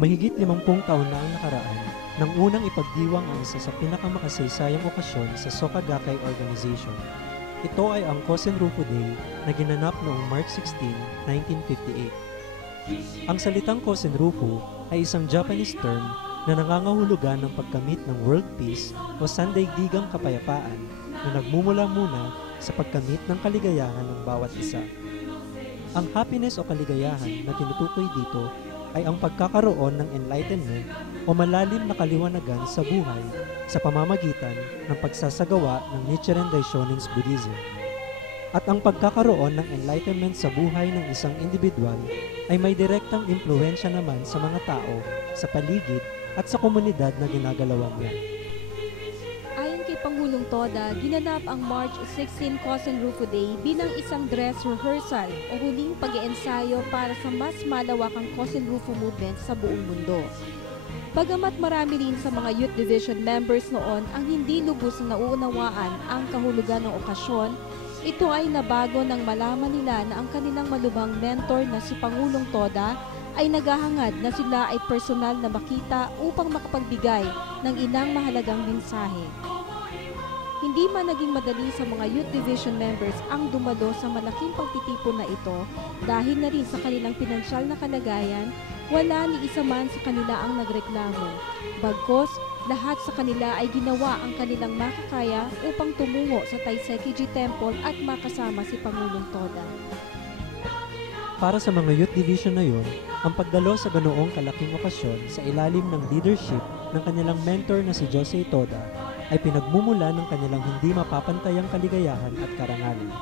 Mahigit 50 taon na ang nakaraan nang unang ipagdiwang ang isa sa pinakamakasayasayang okasyon sa Soka Gakkai Organization. Ito ay ang Kosen Rufu Day na ginanap noong March 16, 1958. Ang salitang Kosen Rufu ay isang Japanese term na nangangahulugan ng pagkamit ng world peace o sandaigdigang kapayapaan na nagmumula muna sa pagkamit ng kaligayahan ng bawat isa. Ang happiness o kaligayahan na tinutukoy dito ay ang pagkakaroon ng enlightenment o malalim na kaliwanagan sa buhay sa pamamagitan ng pagsasagawa ng Nichiren Daishonin's Buddhism. At ang pagkakaroon ng enlightenment sa buhay ng isang individual ay may direktang impluwensya naman sa mga tao, sa paligid at sa komunidad na ginagalawan niya. Ayon kay Pangulong Toda, ginanap ang March 16 Kosen Rufu Day bilang isang dress rehearsal o huling pag-iensayo para sa mas malawakang Kosen Rufu movement sa buong mundo. Bagamat marami rin sa mga Youth Division members noon ang hindi lubos na nauunawaan ang kahulugan ng okasyon, ito ay nabago nang malaman nila na ang kanilang malubhang mentor na si Pangulong Toda ay naghahangad na sila ay personal na makita upang makapagbigay ng ilang mahalagang mensahe. Hindi man naging madali sa mga Youth Division members ang dumalo sa malaking pagtitipon na ito dahil na rin sa kanilang pinansyal na kalagayan, wala ni isa man sa kanila ang nagreklamo. Bagkos, lahat sa kanila ay ginawa ang kanilang makakaya upang tumungo sa Taisekiji Temple at makasama si Pangulong Toda. Para sa mga Youth Division na yun, ang pagdalo sa ganoong kalaking okasyon sa ilalim ng leadership ng kanilang mentor na si Josei Toda ay pinagmumula ng kanilang hindi mapapantayang kaligayahan at karangalan.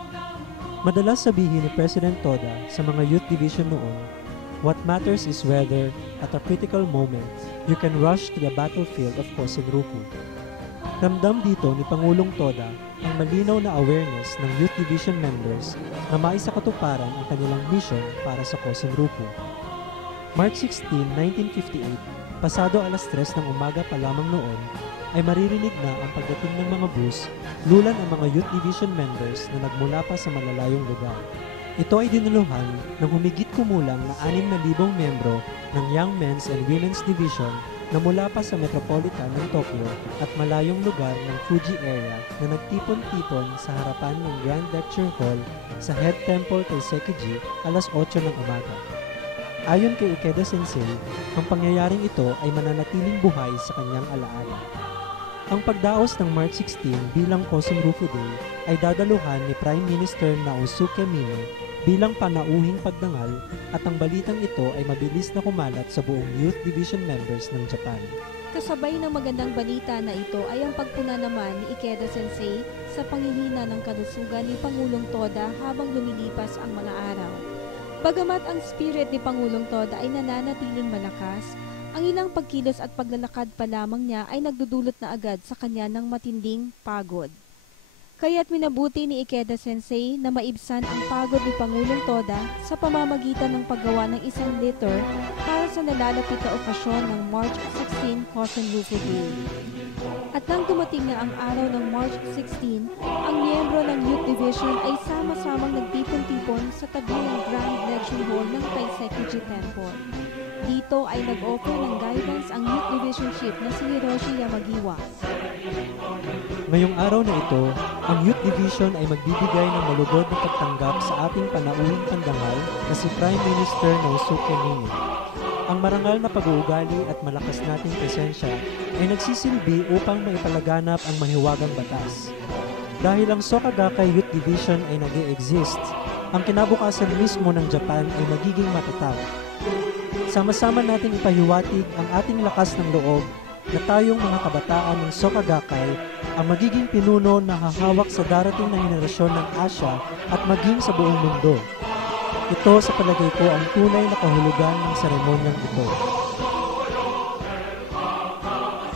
Madalas sabihin ni President Toda sa mga Youth Division noon, "What matters is whether, at a critical moment, you can rush to the battlefield of Kosen Rufu." Ramdam dito ni Pangulong Toda ang malinaw na awareness ng Youth Division members na maisakatuparan ang kanilang mission para sa Kosen Rufu. March 16, 1958, pasado alas 3 ng umaga pa lamang noon, ay maririnig na ang pagdating ng mga bus, lulan ang mga Youth Division members na nagmula pa sa malalayong lugar. Ito ay dinaluhan ng humigit kumulang na 6,000 miyembro ng Young Men's and Women's Division na mula pa sa metropolitan ng Tokyo at malayong lugar ng Fuji area na nagtipon-tipon sa harapan ng Grand Lecture Hall sa Head Temple Taisekiji alas 8 ng umaga. Ayon kay Ikeda Sensei, ang pangyayaring ito ay mananatiling buhay sa kanyang alaala. Ang pagdaos ng March 16 bilang Kosen Rufu Day ay dadaluhan ni Prime Minister Naosuke Mine bilang panauhing pagdangal at ang balitang ito ay mabilis na kumalat sa buong Youth Division members ng Japan. Kasabay ng magandang balita na ito ay ang pagpuna naman ni Ikeda Sensei sa panghihina ng kalusugan ni Pangulong Toda habang lumilipas ang mga araw. Bagamat ang spirit ni Pangulong Toda ay nananatiling malakas, ang ilang pagkilos at paglalakad pa lamang niya ay nagdudulot na agad sa kanya ng matinding pagod. Kaya't minabuti ni Ikeda Sensei na maibsan ang pagod ni Pangulong Toda sa pamamagitan ng paggawa ng isang litter para sa nalalapit na okasyon ng March 16 Kosen Rufu Day. At nang dumating na ang araw ng March 16, ang miyembro ng Youth Division ay sama-samang nagtipon-tipon sa tabi ng Grand Lecture Hall ng Taisekiji Temple. Dito ay nag-offer ng guidance ang Youth Division Chief na si Hiroshi Yamagiwa. Ngayong araw na ito, ang Youth Division ay magbibigay ng malugod na pagtanggap sa ating panauhing pandangal na si Prime Minister Naosuke Mine. Ang marangal na pag-uugali at malakas nating presensya ay nagsisilbi upang maipalaganap ang mahiwagang batas. Dahil ang Soka Gakkai Youth Division ay nag-e-exist, ang kinabukasan mismo ng Japan ay nagiging matatag. Sama-sama nating ipahiwatig ang ating lakas ng loob na tayong mga kabataan ng Soka Gakkai ang magiging pinuno na hahawak sa darating na henerasyon ng Asya at maging sa buong mundo. Ito sa palagay ko ang tunay na kahulugan ng seremonyang ito.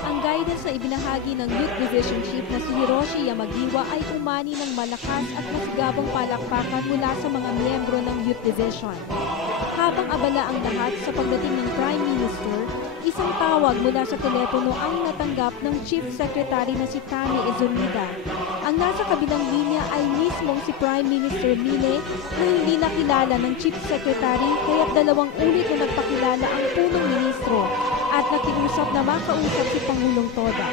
Ang guidance na ibinahagi ng Youth Division Chief na si Hiroshi Yamagiwa ay umani ng malakas at masigabong palakpakan mula sa mga miyembro ng Youth Division. Habang abala ang lahat sa pagdating ng Prime Minister, isang tawag mula sa telepono ang natanggap ng Chief Secretary na si Tami Ezumida. Ang nasa kabilang linya ay mismong si Prime Minister Mine na hindi nakilala ng Chief Secretary kaya't dalawang ulit na nagpakilala ang punong ministro nag-usap na makausap si Pangulong Toda.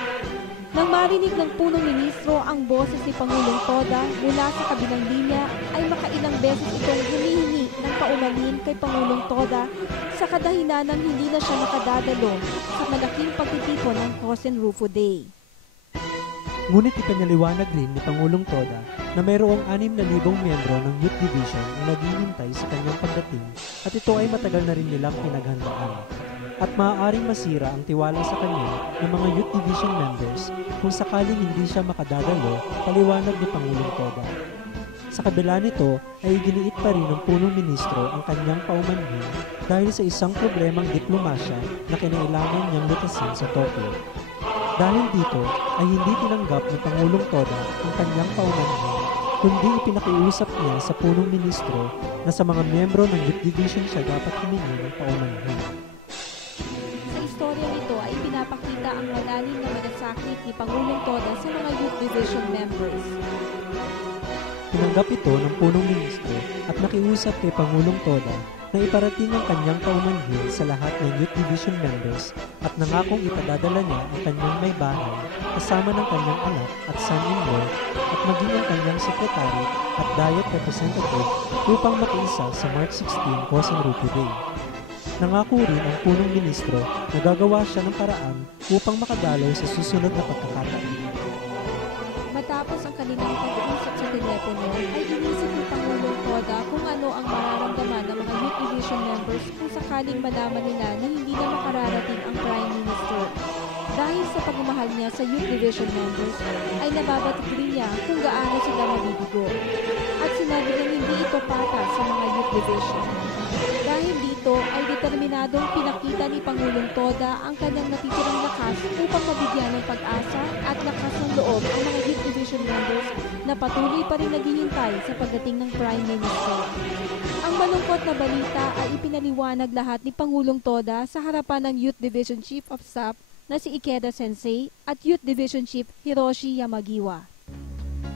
Nang marinig ng punong ministro ang boses ni Pangulong Toda mula sa kabilang linya, ay makailang beses itong humihingi ng paumanhin kay Pangulong Toda sa kadahilanang hindi na siya nakadadalo sa malaking pagtitipon ng Cousin Rufo Day. Ngunit ipinaliwanag rin ni Pangulong Toda na mayroong 6,000 miyembro ng Youth Division ang naghihintay sa kanyang pagdating at ito ay matagal na rin nilang pinaghandaan. At maaaring masira ang tiwala sa kanya ng mga Youth Division members kung sakaling hindi siya makadadalo, paliwanag ni Pangulong Toda. Sa kabila nito ay iginiit pa rin ng punong ministro ang kanyang paumanhin dahil sa isang problemang diplomasya na kinailangan niyang lutasin sa Tokyo. Dahil dito ay hindi tinanggap ng Pangulong Toda ang kanyang paumanhin, kundi ipinakiusap niya sa punong ministro na sa mga miyembro ng Youth Division siya dapat humingi ng paumanhin. Sa istorya nito ay pinapakita ang malalim na malasakit ni Pangulong Toda sa mga Youth Division members. Tinanggap ito ng punong ministro at nakiusap kay Pangulong Toda na iparating ang kanyang paumanhin sa lahat ng Youth Division members at nangakong ipadadala niya ang kanyang may bahay kasama ng kanyang anak at son-in-law at maging ang kanyang sekretary at diet representative upang makiisa sa March 16 Cousin Rufo Day. Nangako rin ang punong ministro na gagawa siya ng paraan upang makadalaw sa susunod na pagkakataon. Matapos ang kanilang pag-uusap sa telepono, ay inisip ni Pangulong Toda kung ano ang mararamdaman ng mga Youth Division members kung sakaling malaman nila na hindi na makararating ang Prime Minister. Dahil sa pagmamahal niya sa Youth Division members, ay nababatik rin niya kung gaano sila mabibigo. At sinabi niya hindi ito patas sa mga Youth Division. Dahil dito ay determinadong pinakita ni Pangulong Toda ang kanyang natitirang lakas upang mabigyan ng pag-asa at lakas ng loob ang mga Youth Division members na patuloy pa rin naghihintay sa pagdating ng Prime Minister. Ang malungkot na balita ay ipinaliwanag lahat ni Pangulong Toda sa harapan ng Youth Division Chief of Staff na si Ikeda Sensei at Youth Division Chief Hiroshi Yamagiwa.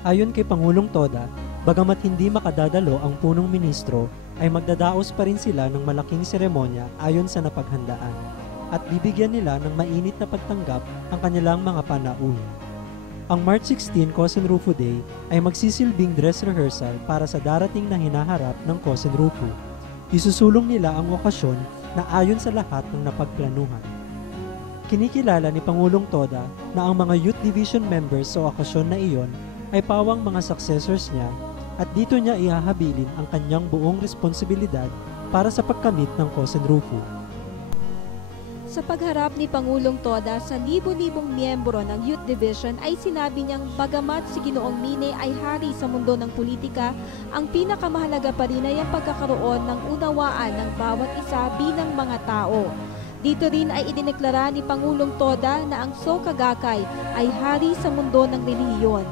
Ayon kay Pangulong Toda, bagamat hindi makadadalo ang punong ministro, ay magdadaos pa rin sila ng malaking seremonya ayon sa napaghandaan at bibigyan nila ng mainit na pagtanggap ang kanilang mga panauhin. Ang March 16 Cousin Rufo Day ay magsisilbing dress rehearsal para sa darating na hinaharap ng Cousin Rufo. Isusulong nila ang okasyon na ayon sa lahat ng napagplanuhan. Kinikilala ni Pangulong Toda na ang mga Youth Division members sa okasyon na iyon ay pawang mga successors niya at dito niya ihahabilin ang kanyang buong responsibilidad para sa pagkamit ng Cousin Rufo. Sa pagharap ni Pangulong Toda sa libo-libong miyembro ng Youth Division ay sinabi niyang bagamat si Ginoong Mine ay hari sa mundo ng politika, ang pinakamahalaga pa rin ay ang pagkakaroon ng unawaan ng bawat isa bilang mga tao. Dito rin ay idineklara ni Pangulong Toda na ang Soka Gakkai ay hari sa mundo ng relihiyon.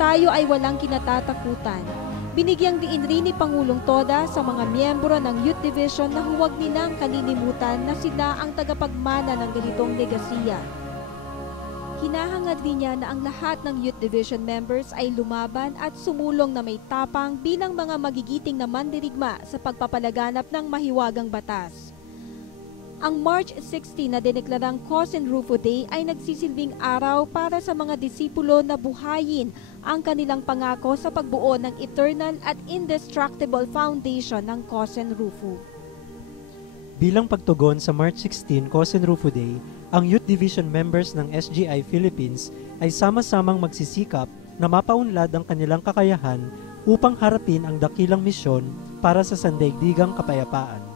Tayo ay walang kinatatakutan. Binigyang diin rin ni Pangulong Toda sa mga miyembro ng Youth Division na huwag nilang kalilimutan na sila ang tagapagmana ng ganitong legasiya. Hinahangad rin niya na ang lahat ng Youth Division members ay lumaban at sumulong na may tapang bilang mga magigiting na mandirigma sa pagpapalaganap ng mahiwagang batas. Ang March 16 na dineklarang Cousin Rufo Day ay nagsisilbing araw para sa mga disipulo na buhayin ang kanilang pangako sa pagbuo ng eternal at indestructible foundation ng Cousin Rufo. Bilang pagtugon sa March 16 Cousin Rufo Day, ang Youth Division members ng SGI Philippines ay sama-samang magsisikap na mapaunlad ang kanilang kakayahan upang harapin ang dakilang misyon para sa sandaigdigang kapayapaan.